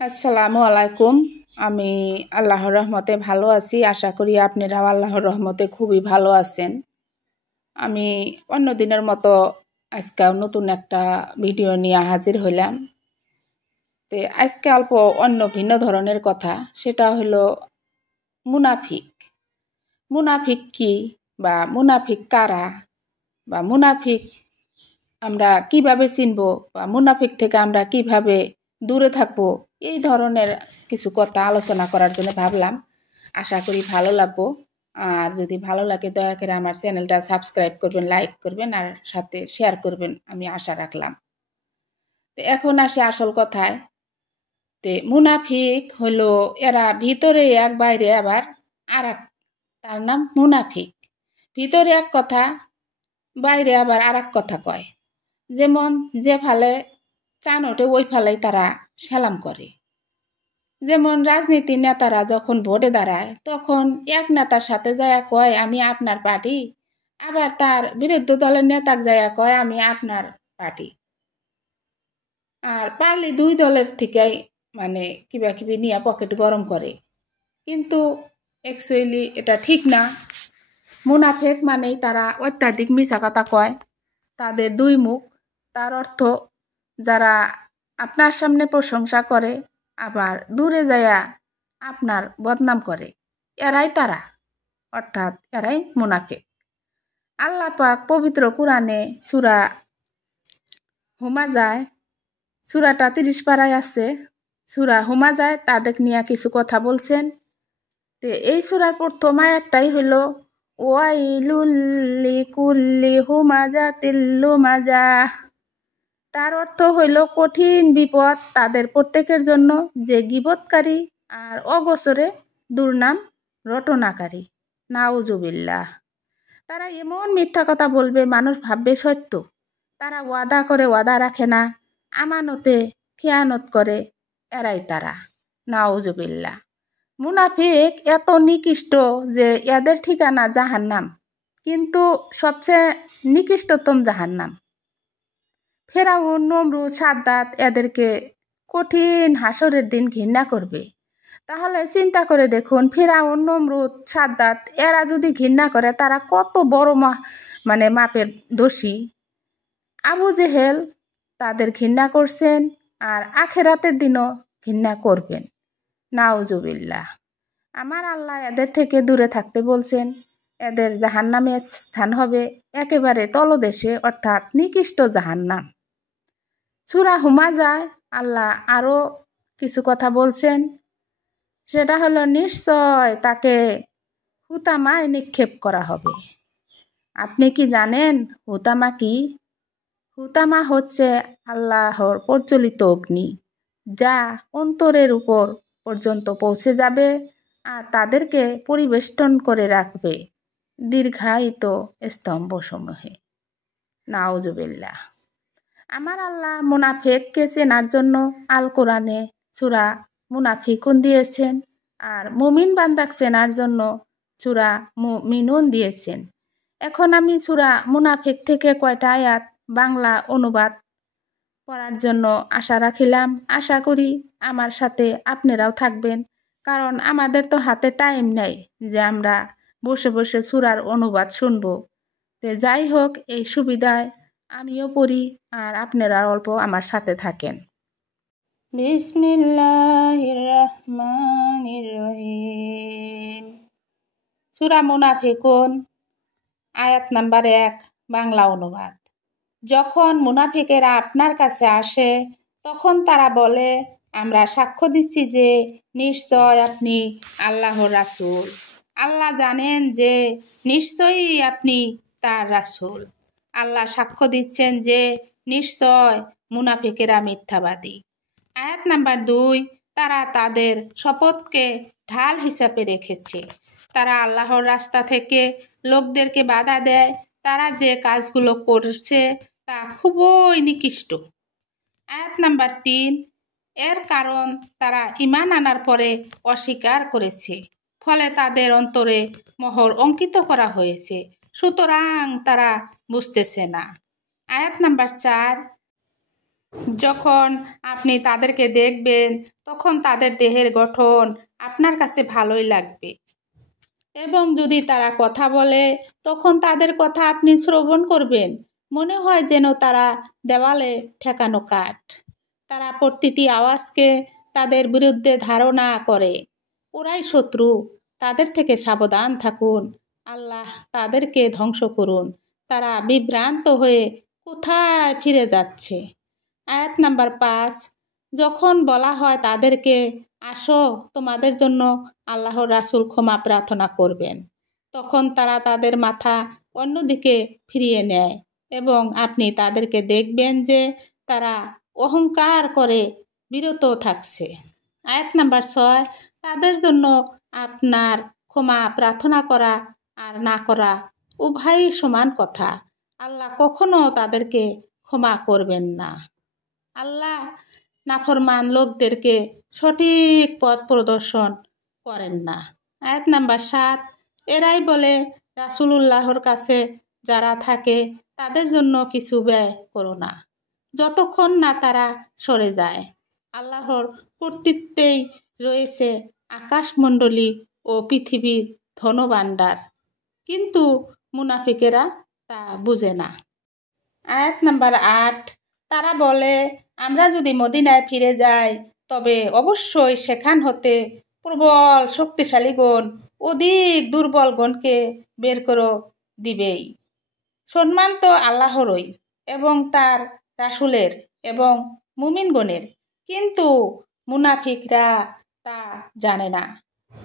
আসসালামু আলাইকুম। আমি আল্লাহর রহমতে ভালো আছি। আশা করি আপনারাও আল্লাহর রহমতে খুবই ভালো আছেন। আমি অন্য দিনের মতো আজকে নতুন একটা ভিডিও নিয়ে হাজির হইলাম। আজকে অল্প অন্য ভিন্ন ধরনের কথা, সেটা হলো মুনাফিক। মুনাফিক কি, বা মুনাফিক কারা, বা মুনাফিক আমরা কিভাবে চিনব, বা মুনাফিক থেকে আমরা কিভাবে দূরে থাকবো, এই ধরনের কিছু কথা আলোচনা করার জন্য ভাবলাম। আশা করি ভালো লাগবো। আর যদি ভালো লাগে দয়া করে আমার চ্যানেলটা সাবস্ক্রাইব করবেন, লাইক করবেন, আর সাথে শেয়ার করবেন, আমি আশা রাখলাম। এখন আসে আসল কথায়। মুনাফিক হলো এরা ভিতরে এক, বাইরে আবার আর এক, তার নাম মুনাফিক। ভিতরে এক কথা, বাইরে আবার আর এক কথা কয়। যেমন যে ফালে চান ওঠে ওই ফালেই তারা সেলাম করে। যেমন রাজনীতি নেতারা যখন ভোটে দাঁড়ায় তখন এক নেতার সাথে যায়া কয় আমি আপনার পার্টি, আবার তার বিরুদ্ধ দলের নেতাকে যায়া কয় আমি আপনার পার্টি। আর পারলে দুই দলের থেকেই মানে কিবা কিবি নিয়ে পকেট গরম করে, কিন্তু অ্যাকচুয়ালি এটা ঠিক না। মুনাফেক মানেই তারা অত্যাধিক মিছা কথা কয়, তাদের দুই মুখ। তার অর্থ যারা আপনার সামনে প্রশংসা করে আবার দূরে যায়া আপনার বদনাম করে, এরাই তারা, অর্থাৎ এরাই মুনাফিক। আল্লাহ পাক পবিত্র কোরআনে সূরা হুমাজায়, সূরাটা 30 পারায় আছে, সূরা হুমাজায় তাদের নিয়ে কিছু কথা বলছেন। এই সূরার প্রথম আয়াতটাই হলো ওয়াইলুল লিকুল্লি হুমাজাতিল লুমাজাহ। তার অর্থ হইল কঠিন বিপদ তাদের প্রত্যেকের জন্য যে গীবতকারী আর অগোচরে দুর্নাম রটনাকারী। নাউজুবিল্লাহ। তারা এমন মিথ্যা কথা বলবে মানুষ ভাববে সত্য। তারা ওয়াদা করে ওয়াদা রাখে না, আমানতে খেয়ানত করে, এরাই তারা। নাউজুবিল্লাহ। মুনাফিক এত নিকৃষ্ট যে এদের ঠিকানা জাহান্নাম, কিন্তু সবচেয়ে নিকৃষ্টতম জাহান্নাম। ফেরাউন, নমরুদ, সাদ্দাত এদেরকে কঠিন হাসরের দিন ঘৃণা করবে। তাহলে চিন্তা করে দেখুন, ফেরাউন, নমরুদ, সাদ্দাত এরা যদি ঘৃণা করে তারা কত বড় মাপের দোষী। আবু জেহেল তাদের ঘৃণা করছেন, আর আখেরাতের দিনও ঘৃণা করবেন। নাউজুবিল্লাহ। আমার আল্লাহ এদের থেকে দূরে থাকতে বলছেন। এদের জাহান্নামের স্থান হবে একেবারে তলদেশে, অর্থাৎ নিকৃষ্ট জাহান্নাম। সূরা হুমাজায় আল্লাহ আরো কিছু কথা বলছেন, সেটা হলো নিশ্চয় তাকে হুতামায় নিক্ষেপ করা হবে। আপনি কি জানেন হুতামা কি? হুতামা হচ্ছে আল্লাহর প্রজ্বলিত অগ্নি, যা অন্তরের উপর পর্যন্ত পৌঁছে যাবে আর তাদেরকে পরিবেষ্টন করে রাখবে দীর্ঘায়িত স্তম্ভসমূহে। নাউজুবিল্লাহ। আমার আল্লাহ মুনাফিককে চেনার জন্য আল কোরআনে সূরা মুনাফিকুন দিয়েছেন, আর মুমিন বান্দাক চেনার জন্য সূরা মুমিনুন দিয়েছেন। এখন আমি সূরা মুনাফিক থেকে কয়টা আয়াত বাংলা অনুবাদ পড়ার জন্য আশা রাখিলাম। আশা করি আমার সাথে আপনারাও থাকবেন, কারণ আমাদের তো হাতে টাইম নেই যে আমরা বসে বসে সূরার অনুবাদ শুনবো। যাই হোক, এই সুবিধায় আমিও পড়ি আর আপনারা অল্প আমার সাথে থাকেন। বিসমিল্লাহির রহমানির রহিম। সূরা মুনাফিকুন, আয়াত নাম্বার 1, বাংলা অনুবাদ। যখন মুনাফিকেরা আপনার কাছে আসে তখন তারা বলে, আমরা সাক্ষ্য দিচ্ছি যে নিশ্চয় আপনি আল্লাহর রাসূল। আল্লাহ জানেন যে নিশ্চয়ই আপনি তার রাসূল। আল্লাহ সাক্ষ্য দিচ্ছেন যে নিশ্চয় মুনাফিকেরা মিথ্যাবাদী। আয়াত নাম্বার 2, তারা তাদের শপথকে ঢাল হিসাবে রেখেছে। তারা আল্লাহর রাস্তা থেকে লোকদেরকে বাধা দেয়। তারা যে কাজগুলো করছে তা খুবই নিকৃষ্ট। আয়াত নাম্বার 3, এর কারণ তারা ঈমান আনার পরে অস্বীকার করেছে, ফলে তাদের অন্তরে মোহর অঙ্কিত করা হয়েছে, সুতরাং তারা বুঝতেছে না। আয়াত নাম্বার 4, যখন আপনি তাদেরকে দেখবেন তখন তাদের দেহের গঠন আপনার কাছে ভালোই লাগবে, এবং যদি তারা কথা বলে তখন তাদের কথা আপনি শ্রবণ করবেন, মনে হয় যেন তারা দেওয়ালে ঠেকানো কাঠ। তারা প্রতিটি আওয়াজকে তাদের বিরুদ্ধে ধারণা করে, ওরাই শত্রু, তাদের থেকে সাবধান থাকুন, আল্লাহ তাদেরকে ধ্বংস করুন, তারা বিভ্রান্ত হয়ে কোথায় ফিরে যাচ্ছে। আয়াত নাম্বার 5, যখন বলা হয় তাদেরকে, আসো তোমাদের জন্য আল্লাহর রাসূল ক্ষমা প্রার্থনা করবেন, তখন তারা তাদের মাথা অন্যদিকে ফিরিয়ে নেয় এবং আপনি তাদেরকে দেখবেন যে তারা অহংকার করে বিরত থাকছে। আয়াত নাম্বার 6, তাদের জন্য আপনার ক্ষমা প্রার্থনা করা আর না করা উভয়ই সমান কথা, আল্লাহ কখনো তাদেরকে ক্ষমা করবেন না। আল্লাহ নাফরমান লোকদেরকে সঠিক পথ প্রদর্শন করেন না। আয়াত নাম্বার 7, এরাই বলে রাসূলুল্লাহর কাছে যারা থাকে তাদের জন্য কিছু ব্যয় করো না, যতক্ষণ না তারা সরে যায়। আল্লাহর কর্তৃত্বেই রয়েছে আকাশমণ্ডলী ও পৃথিবীর ধনভাণ্ডার, কিন্তু মুনাফিকেরা তা বুঝে না। আয়াত নাম্বার 8, তারা বলে, আমরা যদি মদিনায় ফিরে যাই তবে অবশ্যই সেখান হতে প্রবল শক্তিশালীগণ অধিক দুর্বলগণকে বের করে দিবেই। সম্মান তো আল্লাহরই এবং তার রাসূলের এবং মুমিনগণের, কিন্তু মুনাফিকরা তা জানে না।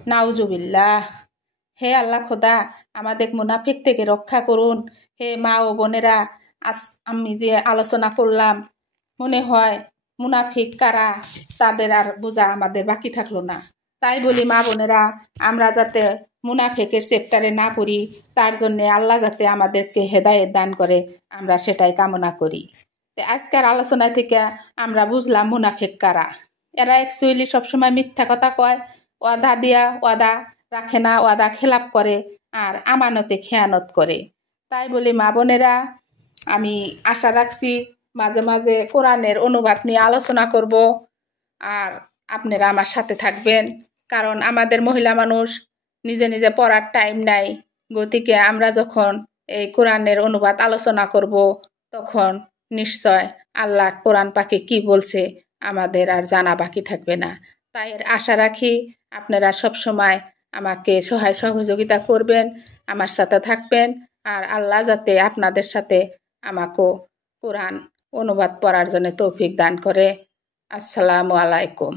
নাউজুবিল্লাহ। হে আল্লাহ খোদা, আমাদের মুনাফিক থেকে রক্ষা করুন। হে মা ও বোনেরা, আজ আমি যে আলোচনা করলাম, মনে হয় মুনাফিক কারা তাদের আর বোঝা আমাদের বাকি থাকলো না। তাই বলি মা বোনেরা, আমরা যাতে মুনাফিকের চ্যাপ্টারে না পড়ি, তার জন্যে আল্লাহ যাতে আমাদেরকে হেদায়েত দান করে, আমরা সেটাই কামনা করি। তো আজকের আলোচনা থেকে আমরা বুঝলাম মুনাফিক কারা। এরা অ্যাকচুয়ালি সবসময় মিথ্যা কথা কয়, ওয়াদা দিয়া ওয়াদা রাখে না, ওয়াদা খেলাপ করে আর আমানতে খেয়ানত করে। তাই বলি মা বোনেরা, আমি আশা রাখছি মাঝে মাঝে কোরআনের অনুবাদ নিয়ে আলোচনা করব, আর আপনারা আমার সাথে থাকবেন, কারণ আমাদের মহিলা মানুষ নিজে নিজে পড়ার টাইম নাই। গতিকে আমরা যখন এই কোরআনের অনুবাদ আলোচনা করব তখন নিশ্চয় আল্লাহ কোরআন পাকে কি বলছে আমাদের আর জানা বাকি থাকবে না। তাই আশা রাখি আপনারা সব সময় আমাকে সহায় সহযোগিতা করবেন, আমার সাথে থাকবেন, আর আল্লাহ যাতে আপনাদের সাথে আমাকেও কোরআন অনুবাদ পড়ার জন্য তৌফিক দান করে। আসসালামু আলাইকুম।